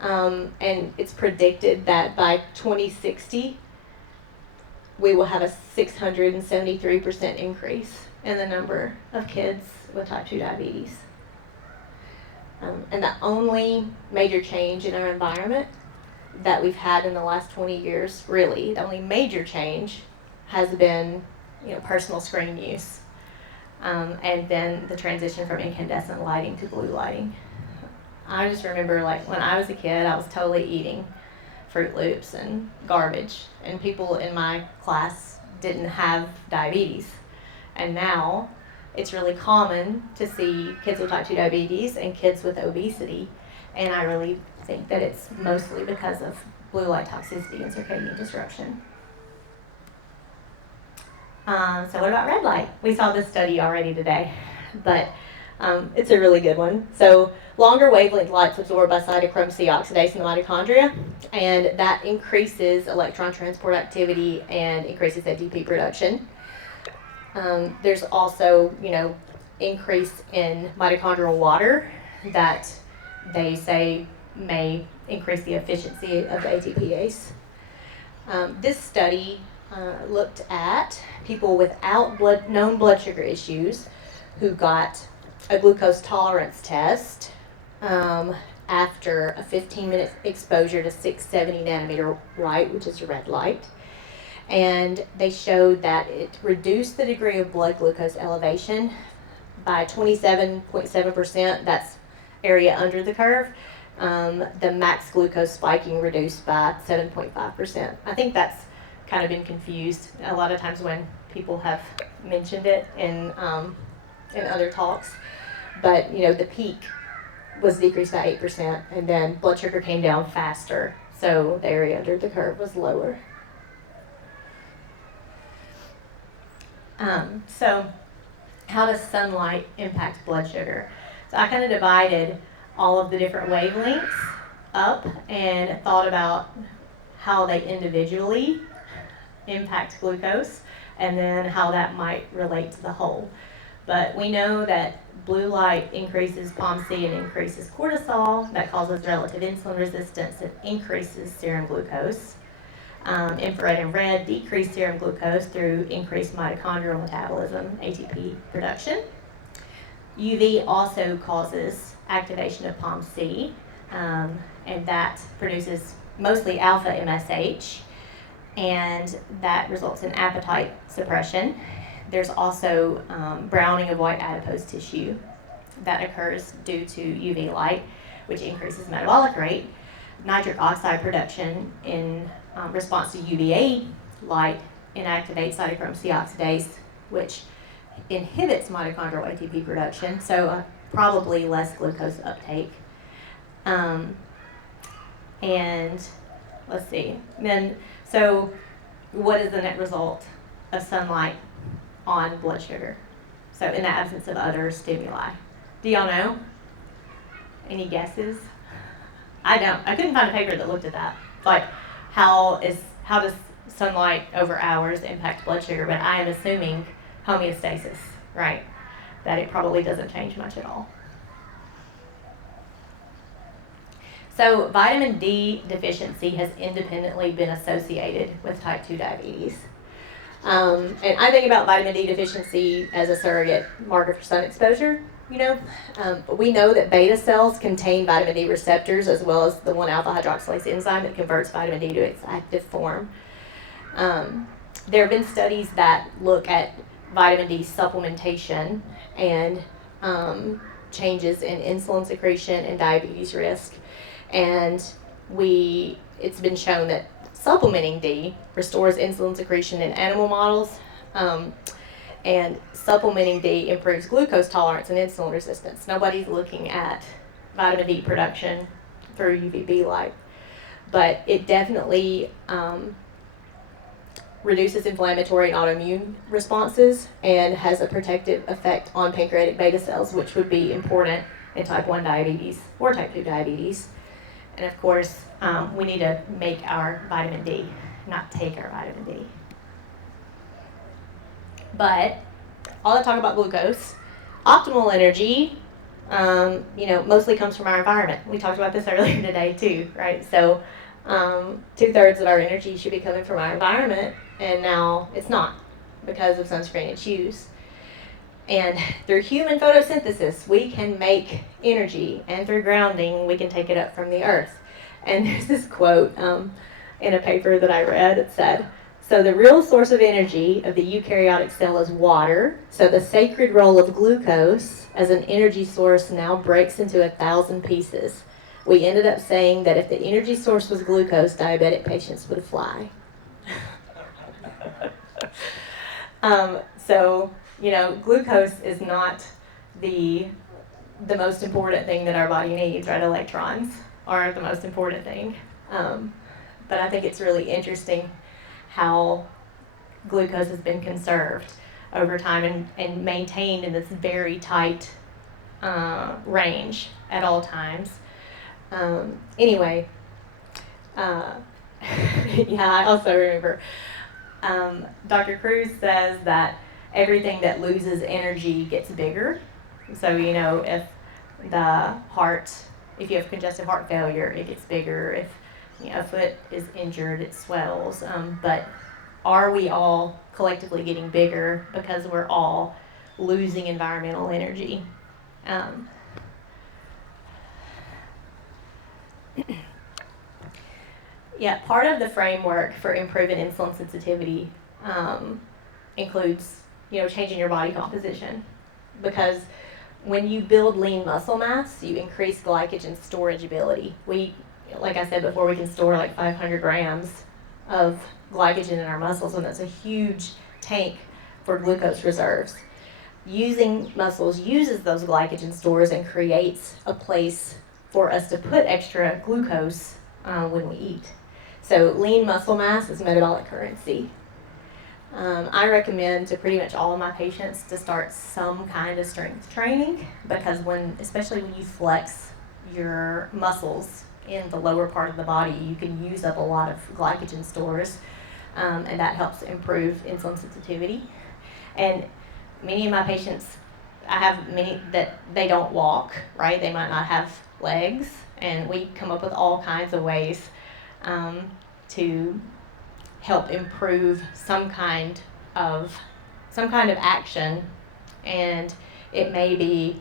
and it's predicted that by 2060 we will have a 673% increase in the number of kids with type 2 diabetes. And the only major change in our environment that we've had in the last 20 years, really, the only major change has been, personal screen use. And then the transition from incandescent lighting to blue lighting. I just remember, when I was a kid, I was totally eating Fruit Loops and garbage, and people in my class didn't have diabetes. And now it's really common to see kids with type 2 diabetes and kids with obesity, and I really think that it's mostly because of blue light toxicity and circadian disruption. So what about red light? We saw this study already today, but It's a really good one. So longer wavelength light's absorbed by cytochrome C oxidase in the mitochondria, and that increases electron transport activity and increases ATP production. There's also, increase in mitochondrial water that they say may increase the efficiency of the ATPase. This study looked at people without known blood sugar issues who got a glucose tolerance test after a 15-minute exposure to 670 nanometer light, which is a red light. And they showed that it reduced the degree of blood glucose elevation by 27.7%. That's area under the curve. The max glucose spiking reduced by 7.5%. I think that's kind of been confused a lot of times when people have mentioned it in other talks. But, the peak was decreased by 8%, and then blood sugar came down faster, so the area under the curve was lower. So how does sunlight impact blood sugar? So I kind of divided all of the different wavelengths up and thought about how they individually impact glucose and then how that might relate to the whole. But we know that blue light increases POMC and increases cortisol. That causes relative insulin resistance and increases serum glucose. Infrared and red decrease serum glucose through increased mitochondrial metabolism, ATP production. UV also causes activation of POMC, and that produces mostly alpha MSH, and that results in appetite suppression. There's also browning of white adipose tissue that occurs due to UV light, which increases metabolic rate. Nitric oxide production in response to UVA light inactivates cytochrome C oxidase, which inhibits mitochondrial ATP production, so probably less glucose uptake. And let's see, so what is the net result of sunlight on blood sugar? So in the absence of other stimuli. Do y'all know? Any guesses? I don't. I couldn't find a paper that looked at that. Like, how does sunlight over hours impact blood sugar? But I am assuming homeostasis, right? That it probably doesn't change much at all. So vitamin D deficiency has independently been associated with type 2 diabetes. And I think about vitamin D deficiency as a surrogate marker for sun exposure. But we know that beta cells contain vitamin D receptors as well as the 1-alpha hydroxylase enzyme that converts vitamin D to its active form. There have been studies that look at vitamin D supplementation and changes in insulin secretion and diabetes risk. And it's been shown that supplementing D restores insulin secretion in animal models. And supplementing D improves glucose tolerance and insulin resistance. Nobody's looking at vitamin D production through UVB light, but it definitely reduces inflammatory and autoimmune responses and has a protective effect on pancreatic beta cells, which would be important in type 1 diabetes or type 2 diabetes. And of course, we need to make our vitamin D, not take our vitamin D. But all that talk about glucose, optimal energy, mostly comes from our environment. We talked about this earlier today too, right? So 2/3 of our energy should be coming from our environment, and now it's not because of sunscreen and shoes. And through human photosynthesis, we can make energy, and through grounding, we can take it up from the earth. And there's this quote in a paper that I read. It said, "So the real source of energy of the eukaryotic cell is water. So the sacred role of glucose as an energy source now breaks into 1,000 pieces. We ended up saying that if the energy source was glucose, diabetic patients would fly." So, glucose is not the most important thing that our body needs, right? Electrons are the most important thing. But I think it's really interesting how glucose has been conserved over time and maintained in this very tight range at all times. Anyway, yeah, I also remember Dr. Cruz says that everything that loses energy gets bigger. So, if if you have congestive heart failure, it gets bigger. If a foot is injured, it swells. But are we all collectively getting bigger because we're all losing environmental energy? Yeah, part of the framework for improving insulin sensitivity includes, changing your body composition, because when you build lean muscle mass, you increase glycogen storage ability. Like I said before, we can store like 500 grams of glycogen in our muscles, and that's a huge tank for glucose reserves. Using muscles uses those glycogen stores and creates a place for us to put extra glucose when we eat. So lean muscle mass is metabolic currency. I recommend to pretty much all of my patients to start some kind of strength training, because especially when you flex your muscles in the lower part of the body, you can use up a lot of glycogen stores, and that helps improve insulin sensitivity. And many of my patients, I have many that they don't walk, right? They might not have legs, and we come up with all kinds of ways to help improve some kind of action. And it may be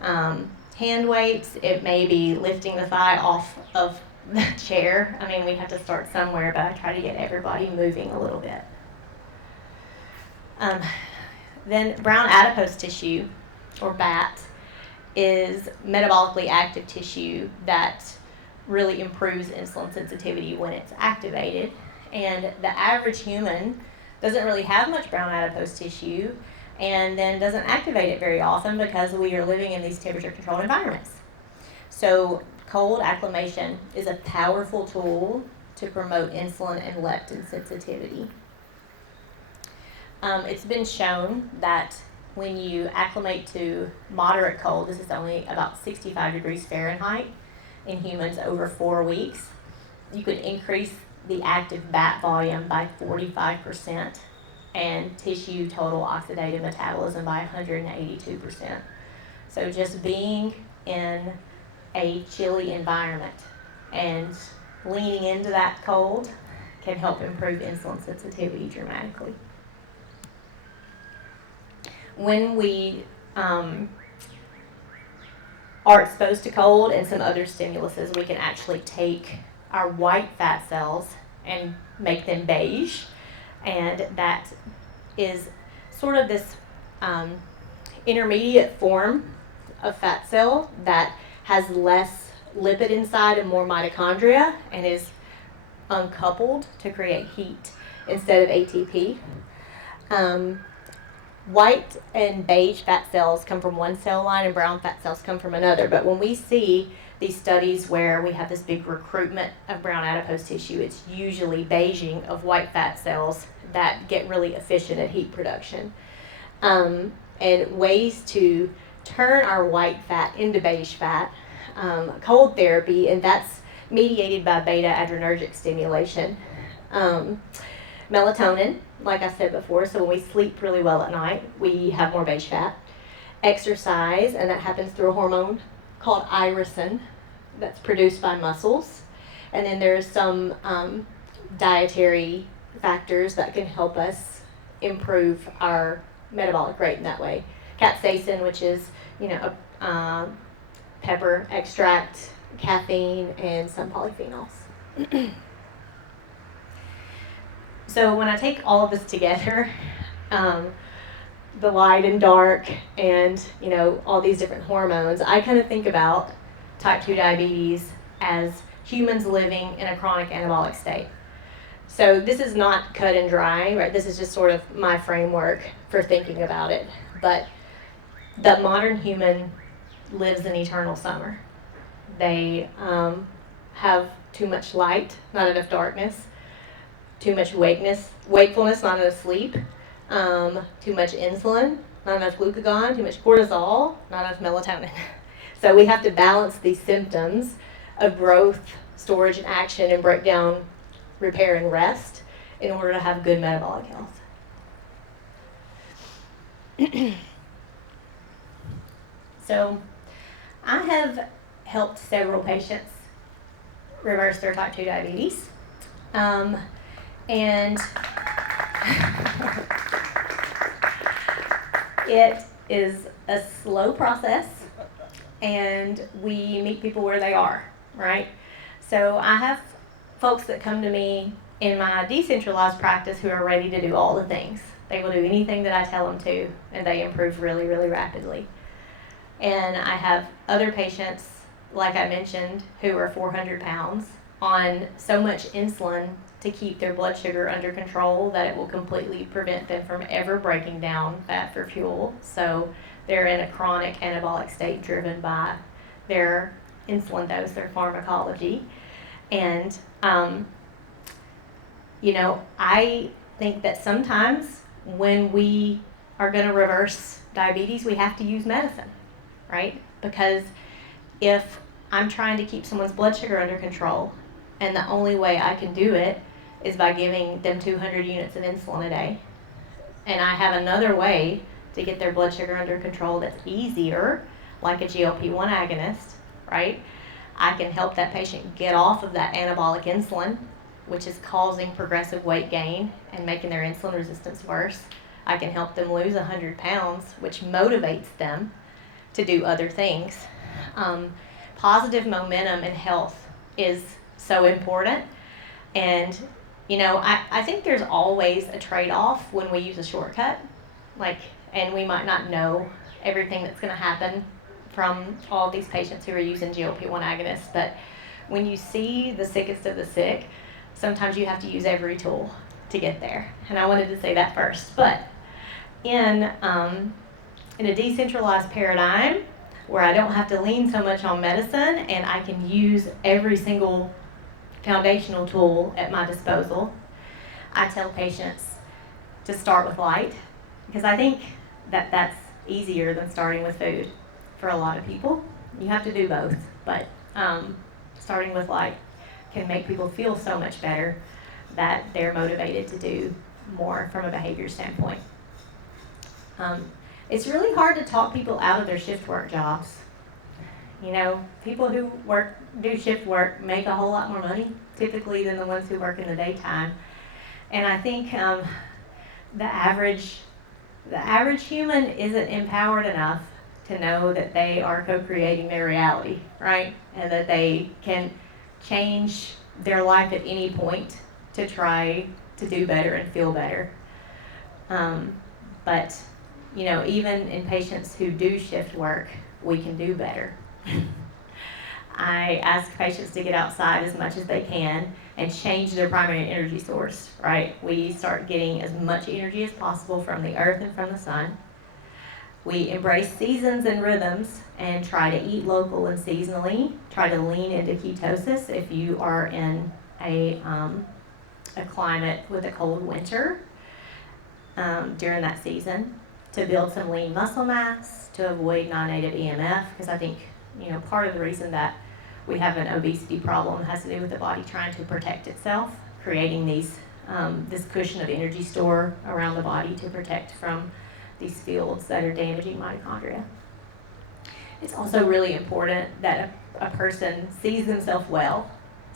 hand weights, it may be lifting the thigh off of the chair. I mean, we have to start somewhere, but I try to get everybody moving a little bit. Then brown adipose tissue, or BAT, is metabolically active tissue that really improves insulin sensitivity when it's activated. And the average human doesn't really have much brown adipose tissue, and then doesn't activate it very often because we are living in these temperature-controlled environments. So cold acclimation is a powerful tool to promote insulin and leptin sensitivity. It's been shown that when you acclimate to moderate cold, this is only about 65 degrees Fahrenheit in humans over 4 weeks, you could increase the active BAT volume by 45% and tissue total oxidative metabolism by 182%. So just being in a chilly environment and leaning into that cold can help improve insulin sensitivity dramatically. When we are exposed to cold and some other stimuluses, we can actually take our white fat cells and make them beige, and that is sort of this intermediate form of fat cell that has less lipid inside and more mitochondria and is uncoupled to create heat instead of ATP. White and beige fat cells come from one cell line and brown fat cells come from another. But when we see these studies where we have this big recruitment of brown adipose tissue, it's usually beiging of white fat cells that get really efficient at heat production. And ways to turn our white fat into beige fat, cold therapy, and that's mediated by beta adrenergic stimulation. Melatonin, like I said before, so when we sleep really well at night, we have more beige fat. Exercise, and that happens through a hormone called irisin that's produced by muscles. And then there's some dietary factors that can help us improve our metabolic rate in that way. Capsaicin, which is, pepper extract, caffeine, and some polyphenols. So when I take all of this together, the light and dark and, all these different hormones, I kind of think about type 2 diabetes as humans living in a chronic anabolic state. So this is not cut and dry, right? This is just sort of my framework for thinking about it. But the modern human lives in eternal summer. They have too much light, not enough darkness, too much wakefulness, not enough sleep. too much insulin, not enough glucagon, too much cortisol, not enough melatonin. So we have to balance these symptoms of growth, storage, and action, and breakdown, repair, and rest in order to have good metabolic health. So I have helped several patients reverse their type 2 diabetes. And it is a slow process, and we meet people where they are, right? So I have folks that come to me in my decentralized practice who are ready to do all the things. They will do anything that I tell them to, and they improve really, really rapidly. And I have other patients, like I mentioned, who are 400 pounds on so much insulin to keep their blood sugar under control that it will completely prevent them from ever breaking down fat for fuel. So they're in a chronic anabolic state driven by their insulin dose, their pharmacology. And, I think that sometimes when we are going to reverse diabetes, we have to use medicine, right? Because if I'm trying to keep someone's blood sugar under control, and the only way I can do it is by giving them 200 units of insulin a day, and I have another way to get their blood sugar under control that's easier, like a GLP-1 agonist, right? I can help that patient get off of that anabolic insulin, which is causing progressive weight gain and making their insulin resistance worse. I can help them lose 100 pounds, which motivates them to do other things. Positive momentum in health is so important. And, I think there's always a trade-off when we use a shortcut. And we might not know everything that's going to happen from all these patients who are using GLP-1 agonists. But when you see the sickest of the sick, sometimes you have to use every tool to get there. And I wanted to say that first. But in a decentralized paradigm where I don't have to lean so much on medicine and I can use every single foundational tool at my disposal, I tell patients to start with light, because I think that that's easier than starting with food for a lot of people. You have to do both, but starting with light can make people feel so much better that they're motivated to do more from a behavior standpoint. It's really hard to talk people out of their shift work jobs. People who do shift work make a whole lot more money typically than the ones who work in the daytime. And I think the average human isn't empowered enough to know that they are co-creating their reality, right? And that they can change their life at any point to try to do better and feel better. But even in patients who do shift work, we can do better. I ask patients to get outside as much as they can and change their primary energy source, right? We start getting as much energy as possible from the earth and from the sun. We embrace seasons and rhythms and try to eat local and seasonally. Try to lean into ketosis if you are in a climate with a cold winter during that season, to build some lean muscle mass, to avoid non-native EMF, because I think part of the reason that we have an obesity problem has to do with the body trying to protect itself, creating this cushion of energy store around the body to protect from these fields that are damaging mitochondria. It's also really important that a person sees themselves well.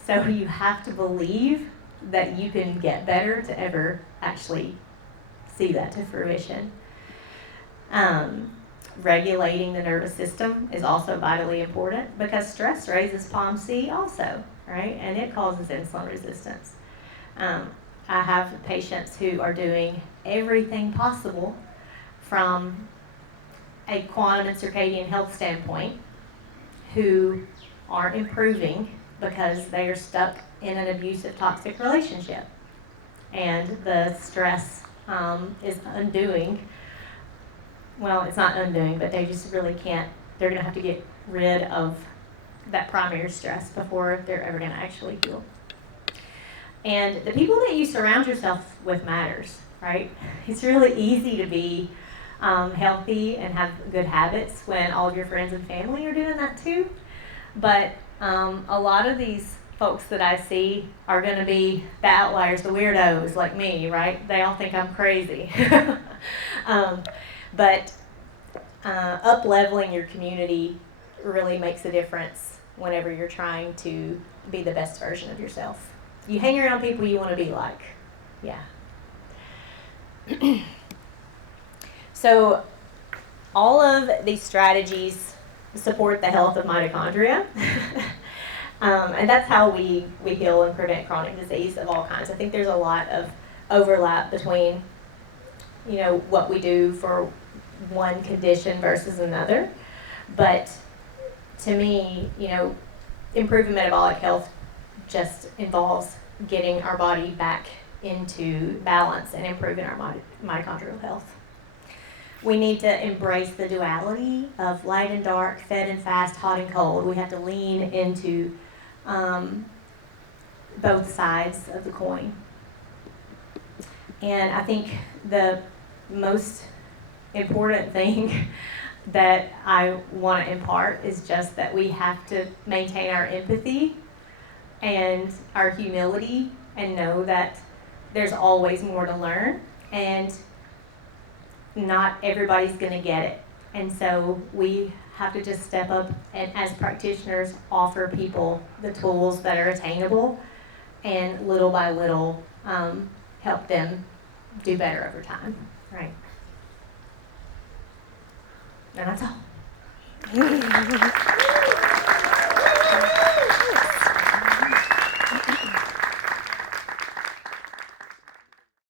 So you have to believe that you can get better to ever actually see that to fruition. Regulating the nervous system is also vitally important, because stress raises POMC also, right? And it causes insulin resistance. I have patients who are doing everything possible from a quantum and circadian health standpoint who aren't improving because they are stuck in an abusive, toxic relationship. And the stress is undoing. Well, it's not undoing, but they just really can't. They're going to have to get rid of that primary stress before they're ever going to actually heal. And the people that you surround yourself with matters. right? It's really easy to be healthy and have good habits when all of your friends and family are doing that too. But a lot of these folks that I see are going to be the outliers, the weirdos like me, right? They all think I'm crazy. But up-leveling your community really makes a difference whenever you're trying to be the best version of yourself. You hang around people you want to be like. Yeah. So all of these strategies support the health of mitochondria. And that's how we heal and prevent chronic disease of all kinds. I think there's a lot of overlap between, what we do for one condition versus another. But to me, improving metabolic health just involves getting our body back into balance and improving our mitochondrial health. We need to embrace the duality of light and dark, fed and fast, hot and cold. We have to lean into both sides of the coin. And I think the most important thing that I want to impart is just that we have to maintain our empathy and our humility and know that there's always more to learn, and not everybody's going to get it. And so we have to just step up and, as practitioners, offer people the tools that are attainable and little by little help them do better over time. Right. And that's all.